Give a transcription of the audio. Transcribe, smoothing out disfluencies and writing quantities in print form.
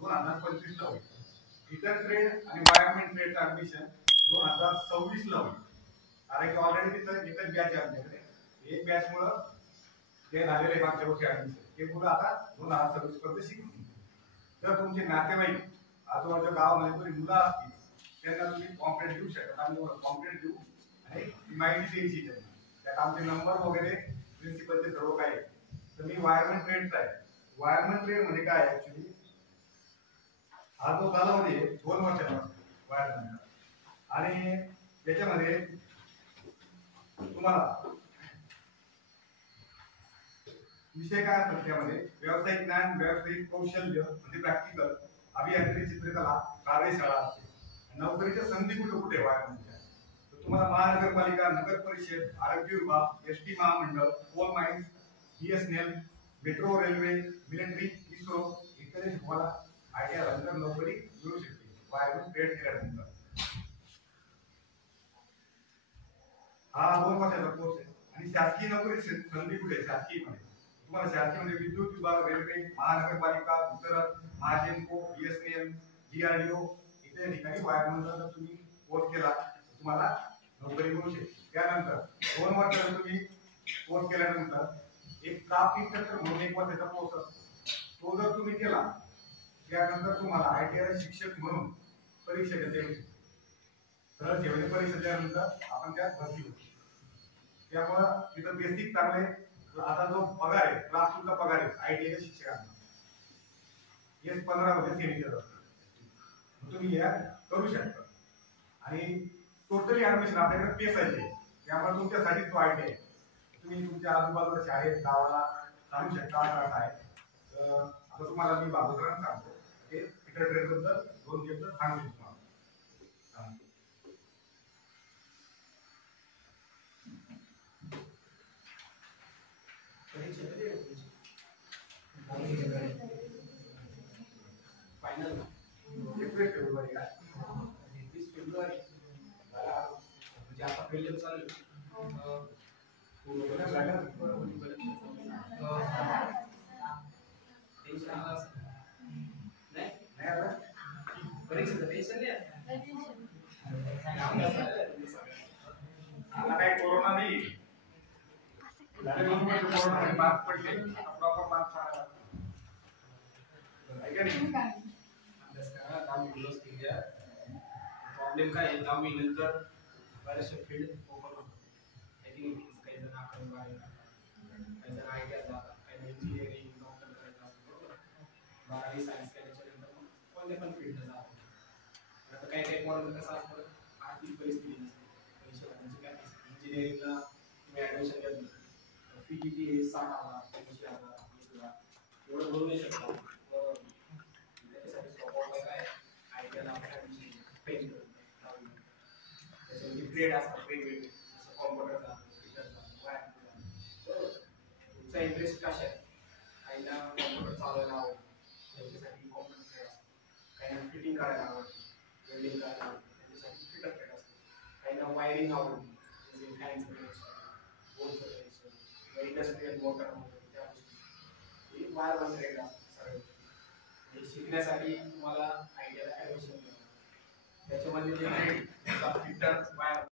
2025 ला होईल. Return trade आणि वायरमेंट ट्रेड ऍडमिशन 2026 ला होईल. कारण की ऑलरेडी तिथं एकच बॅच आहे आमच्याकडे. एक बॅच मुळे ते झालेले मागच्या वर्षी ऍडमिशन ते मुलं आता 2026 पर्यंत शिकतील. जर तुमचे नातेवाईक आजूबाजूच्या गावामध्ये कोणी मुलं असतील त्यांना तुम्ही कॉम्प्लेट देऊ शकता. आम्ही कॉम्प्लेट देऊ आणि माहिती द्यायची त्यांना. त्यात आमचे नंबर वगैरे प्रिन्सिपलचे सर्व काय आहे. तर मी वायरमेंट ट्रेडचा आहे. वायरमेंट ट्रेड म्हणजे काय आहे ऍक्च्युली हा जो कालावधी आहे 2 वर्षाचा वायरमेंट आणि त्याच्यामध्ये तुम्हाला विषय काय असतात त्यामध्ये व्यावसायिक ज्ञान व्यावसायिक कौशल्य म्हणजे प्रॅक्टिकल अभियांत्रिकी चित्रकला कार्यशाळा असते. नोकरीच्या संधी कुठे कुठे वायरमेंटच्या तर तुम्हाला महानगरपालिका नगर परिषद आरोग्य विभाग एसटी महामंडळ coal mines BSNL metro railway military ISRO इत्यादी तुम्हाला आयटीआय नंतर नोकरी मिळू शकते वायरमेंट ट्रेड केल्यानंतर. हा 2 वर्षाचा कोर्स आहे. आणि शासकीय नोकरी संधी कुठे शासकीय मध्ये तुम्हाला शासकीय मध्ये विद्युत विभाग रेल्वे महानगरपालिका वितरण महाजेनको बीएसएनएल डीआरडीओ इत्यादी ठिकाणी वायरमॅनचा जर तुम्ही कोर्स केला तुम्हाला नोकरी मिळू शकते. त्यानंतर 2 वर्षाचा तुम्ही कोर्स केल्यानंतर एक क्राफ्ट इंस्ट्रक्टर म्हणून 1 वर्षाचा कोर्स असतो. तो जर तुम्ही केला त्यानंतर तुम्हाला आयटीआय शिक्षक म्हणून परीक्षा देता येऊ शकते. सरळ सेवेची परीक्षा दिल्यानंतर आपण त्यात भरती होतो. त्यामुळं तिथं बेसिक चांगले आता जो पगार आहे क्लास 2 चा पगार आहे आयटीआय शिक्षकांना एस 15 मध्ये सेमिस्टर असतो. तुम्ही या करू शकता आणि टोटली ऍडमिशन आपल्याकडे पेसायचे त्यामुळे तुमच्यासाठी तो आयटीआय तुम्ही तुमच्या आजूबाजूला शाळेत गावाला सांगू शकता असं आहे. आता तुम्हाला मी बाबूसरांना सांगतो ते पीटर ट्रेड बद्दल 2 शब्द सांगू शकतो. फायनल 21 फेब्रुवारी का 21 फेब्रुवारी म्हणजे आता पहिलं चालू परीक्षेचं टेन्शन नाही काय कोरोना नाही कोरोना मार्क पडले प्रॉपर मार्क पडायला अभ्यास करा 10 दिवस केल्या. प्रॉब्लेम काय आहे 10 नंतर बरेचसे फील्ड ओपन होतात. काही जण आपण काही जण आयटीआय जातात काही इंजिनिअरिंग डॉक्टर करायचं असतं बरोबर. 12वी सायन्स केल्याच्या नंतर कोणत्या पण फील्डला जातात. आता काही काही पोरांचं कसं असतं आर्थिक परिस्थिती नसते पैशाची काय इंजिनिअरिंगला तुम्ही ऍडमिशन घेतलं फी किती 60,000 80,000 20,000 एवढं भरू नाही शकता. त्याच्यासाठी सोपं काय आयटीआयला ऍडमिशन पेन त्याच्यामध्ये ग्रेड असतात वेगवेगळे जसं कॉम्प्युटरचा तुमचा इंटरेस्ट कशा आहे काहींना कॉम्प्युटर चालवायला आवडतं त्याच्यासाठी कॉम्प्युटर ट्रेड असतो. काहींना फिटिंग करायला आवडतं वेल्डिंग करायला आवडतं त्याच्यासाठी फिटर ट्रेड असतो. काहींना वायरिंग आवडतं जसे फॅनचं कनेक्शन बोर्डचं कनेक्शन इंडस्ट्रियल मोटर त्या गोष्टी वायर ट्रेड असतो सगळं. शिकण्यासाठी तुम्हाला आयटीआयला ऍडमिशन घ्यावं त्याच्यामध्ये जे फिटर वायर